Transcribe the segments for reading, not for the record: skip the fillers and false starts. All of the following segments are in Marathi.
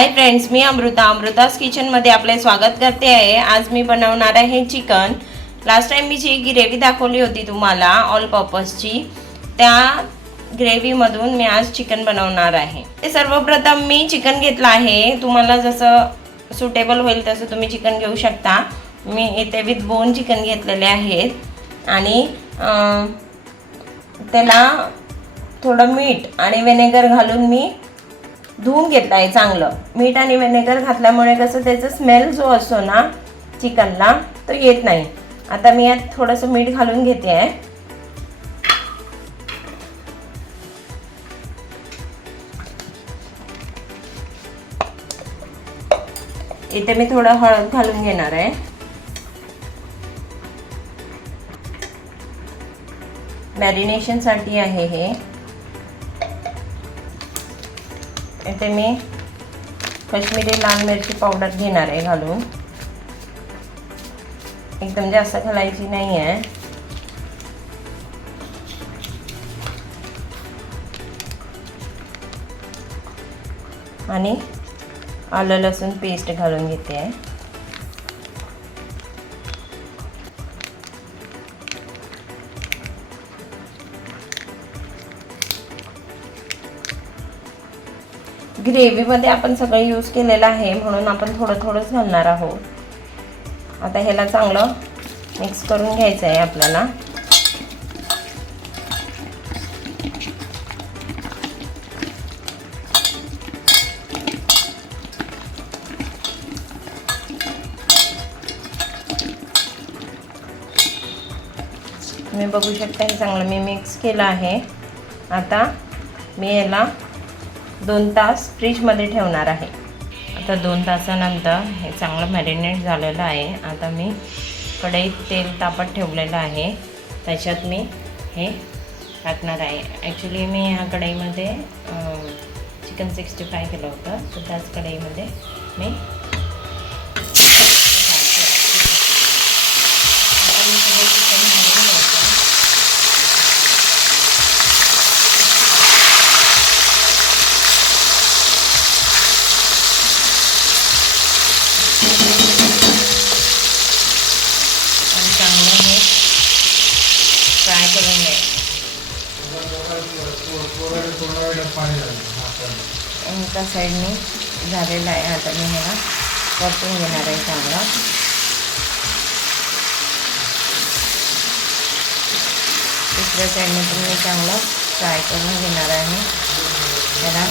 हाय फ्रेंड्स, मी अमृतास किचनमध्ये आपले स्वागत करते आहे। आज मी बनवणार आहे चिकन। लास्ट टाइम मी जी ग्रेव्ही दाखवली होती तुम्हाला ऑल पर्पजची, त्या ग्रेव्हीमधून मी आज चिकन बनवणार आहे। ते सर्वप्रथम मी चिकन घेतलं आहे। तुम्हाला जसं सुटेबल होईल तसं तुम्ही चिकन घेऊ शकता। मी इथे विथ बोन चिकन घेतलेले आहेत आणि त्याला थोडं मीठ आणि व्हिनेगर घालून मी धुवून घेतला आहे। चांगलं मीठ आणि व्हिनेगर घातल्यामुळे कसं त्याचा स्मेल जो असतो ना चिकनला तो येत नाही। आता मी यात थोडंसं मीठ घालून घेते आहे। इथे मी थोडं हळद घालून घेणार आहे। मॅरिनेशनसाठी आहे हे। इथे मी काश्मीरी लाल मिरची पावडर घेणार आहे घालून। एकदम जास्त घालायची नाही आहे। आणि आलं लसूण पेस्ट घालून घेते आहे। ग्रेव्हीमध्ये आपण सगळं यूज केलेलं आहे म्हणून आपण थोडंच घालणार आहोत। आता ह्याला चांगलं मिक्स करून घ्यायचं आहे आपल्याला। तुम्ही बघू शकता हे चांगलं मी मिक्स केलं आहे। आता मी याला 2 तास फ्रीजमध्ये ठेवणार आहे। आता 2 तासानंतर हे चांगलं मॅरिनेट झालेलं आहे। आता मी कढईत तेल तापत ठेवलेलं आहे, त्याच्यात मी हे टाकणार आहे। ॲक्च्युली मी ह्या कढईमध्ये चिकन 65 केलं होतं, तर त्याच कढईमध्ये मी फ्राय करून एका साईडने झालेला आहे। आता मी ह्याला परतून घेणार आहे चांगला। दुसऱ्या साईडने पण मी चांगलं फ्राय करून घेणार आहे ह्याला।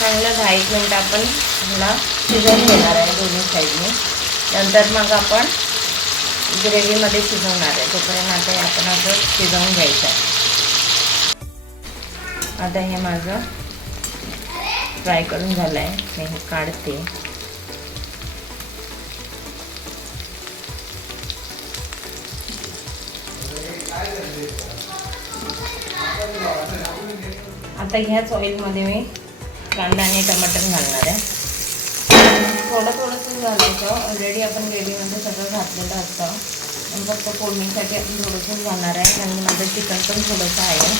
चांगलं 10-1 मिनिट आपण ह्याला शिजवून घेणार आहे दोन्ही साईडने। नंतर मग आपण ग्रेव्हीमध्ये शिजवणार आहे, तोपर्यंत आता आपण असं शिजवून घ्यायचं आहे। आता हे माझं फ्राय करून झालं आहे, मी हे काढते। आता ह्याच ऑइलमध्ये मी कांदा आणि टमाटर घालणार आहे। थोडंसं घालायचं, ऑलरेडी आपण ग्रेव्हीमध्ये सगळं घातलेलं असतं, पण फक्त फोडणीसाठी आपण थोडंसं घालणार आहे आणि माझं चिकन पण थोडंसं आहे।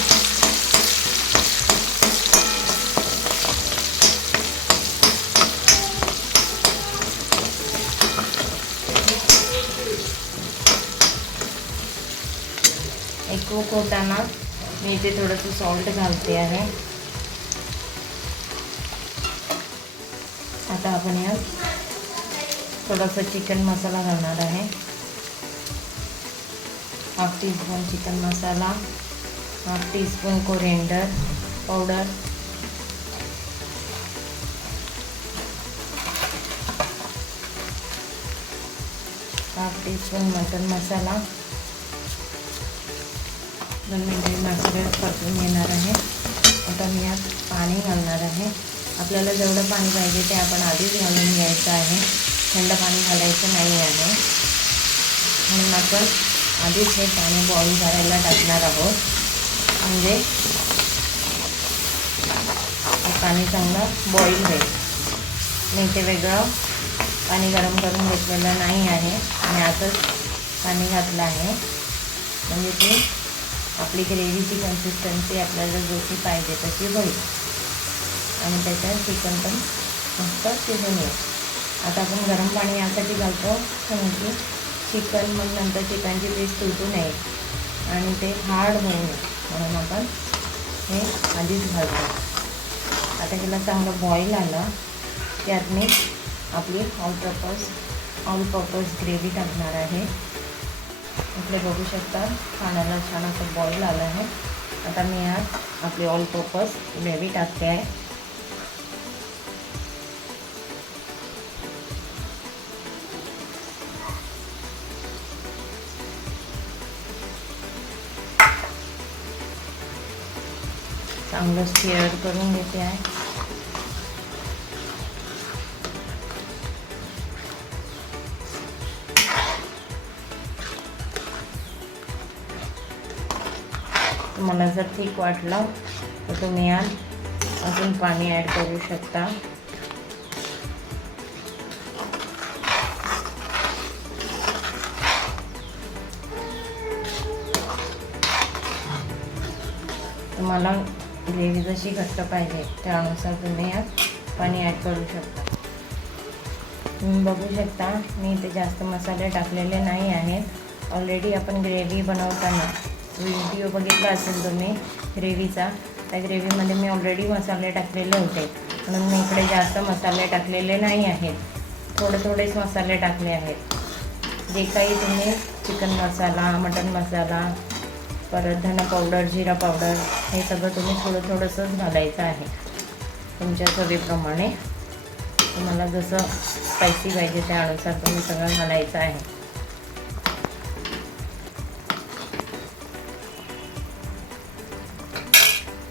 एक कुक होताना मी इथे थोडंसं सॉल्ट घालते आहे। आता आपण यात थोडासा चिकन मसाला घालणार आहे। 1/2 टीस्पून चिकन मसाला, 1/2 teaspoon coriander powder, 1/2 teaspoon mutton मसाला। 2 मिनिटे मसाला परतून घेणार आहे। आता मी यात पाणी घालणार आहे। आपल्याला जेवढं पाणी पाहिजे ते आपण आधीच घालून घ्यायचं आहे, थंड पाणी घालायचं नाही आहे, म्हणून आपण आधीच हे पाणी बॉईल करायला टाकणार आहोत, म्हणजे हे पाणी चांगलं बॉईल होईल। मी ते वेगळं पाणी गरम करून घेतलेलं नाही आहे आणि आताच पाणी घातलं आहे, म्हणजे ती आपली ग्रेव्हीची कन्सिस्टन्सी आपल्याला जशी पाहिजे तशी होईल आणि त्याच्यात चिकन पण मस्त शिजून येईल. आता आपण गरम पाणी यासाठी घालतो कारण की चिकन मग नंतर चिकनची पीस तुटू नये आणि ते हार्ड होऊ नये, म्हणून आपण हे आधीच घालतो. आता ह्याला चांगलं बॉईल आलं त्यात मी आपली ऑल पर्पज ग्रेव्ही टाकणार आहे. इकडे बघू शकता खाण्याला छान असं बॉईल आलं आहे. आता मी यात आपली ऑल पर्पज ग्रेव्ही टाकते आहे. चांगलं स्टीअर करून घेते आहे. तुम्हाला जर ठीक वाटलं तर तुम्ही यात अजून पाणी ॲड करू शकता. तुम्हाला ग्रेव्ही जशी घट्ट पाहिजे त्यानुसार तुम्ही यात पाणी ॲड करू शकता. तुम्ही बघू शकता मी इथे जास्त मसाले टाकलेले नाही आहेत. ऑलरेडी आपण ग्रेव्ही बनवताना व्हिडिओ बघितला असेल तुम्ही ग्रेव्हीचा, त्या ग्रेव्हीमध्ये मी ऑलरेडी मसाले टाकलेले होते, म्हणून मी इकडे जास्त मसाले टाकलेले नाही आहेत. थोडेच मसाले टाकले आहेत. जे काही तुम्ही चिकन मसाला, मटन मसाला, परत धना पावडर, जिरा पावडर हे सगळं तुम्ही थोडंसंच घालायचं आहे तुमच्या चवीप्रमाणे. तुम्हाला जसं स्पायसी पाहिजे त्यानुसार तुम्ही सगळं घालायचं आहे.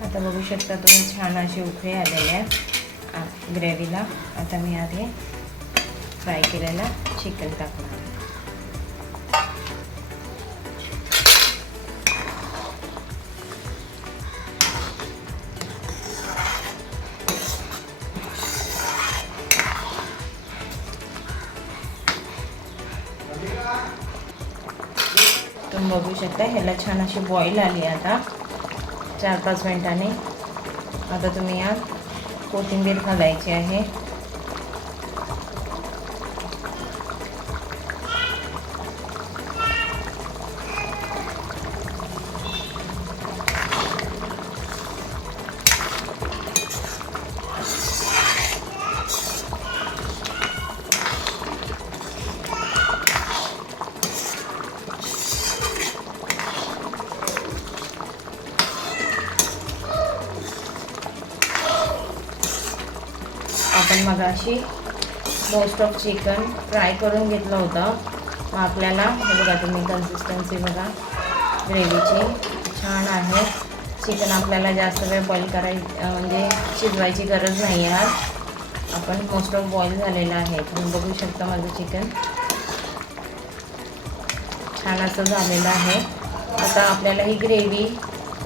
आता बघू शकता तुम्ही छान अशी उकळी आलेली आहे ग्रेव्हीला. आता मी आधी फ्राय केलेलं चिकन टाकणार. तुम्ही बघू शकता ह्याला छान अशी बॉईल आली आता 4-5 मिनिटांनी. आता तुम्ही यात कोथिंबीर घालायची आहे. आपण मगाशी मोस्ट ऑफ चिकन फ्राय करून घेतलं होतं. मग आपल्याला हे बघा तुम्ही कन्सिस्टन्सी बघा ग्रेव्हीची छान आहे. चिकन आपल्याला जास्त वेळ बॉईल म्हणजे शिजवायची गरज नाही आहे. आपण मोस्ट ऑफ बॉईल झालेलं आहे. तुम्ही बघू शकता माझं चिकन छान असं झालेलं आहे. आता आपल्याला ही ग्रेव्ही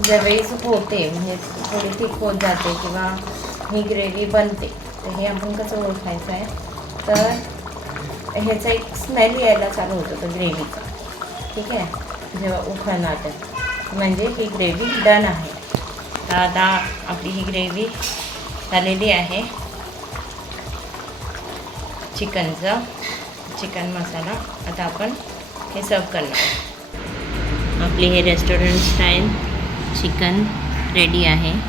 ज्यावेळेस होते म्हणजे थोडी थिक होत जाते किंवा ही ग्रेव्ही बनते, तर हे आपण कसं ओळखायचं आहे, तर ह्याचा एक स्मेल यायला चालू होतो तो ग्रेव्हीचा. ठीक आहे, जेव्हा उखळणार तर म्हणजे ही ग्रेव्ही डन आहे. तर आता आपली ही ग्रेव्ही झालेली आहे. चिकन मसाला आता आपण हे सर्व करणार. आपली हे रेस्टॉरंट स्टाईल चिकन रेडी आहे.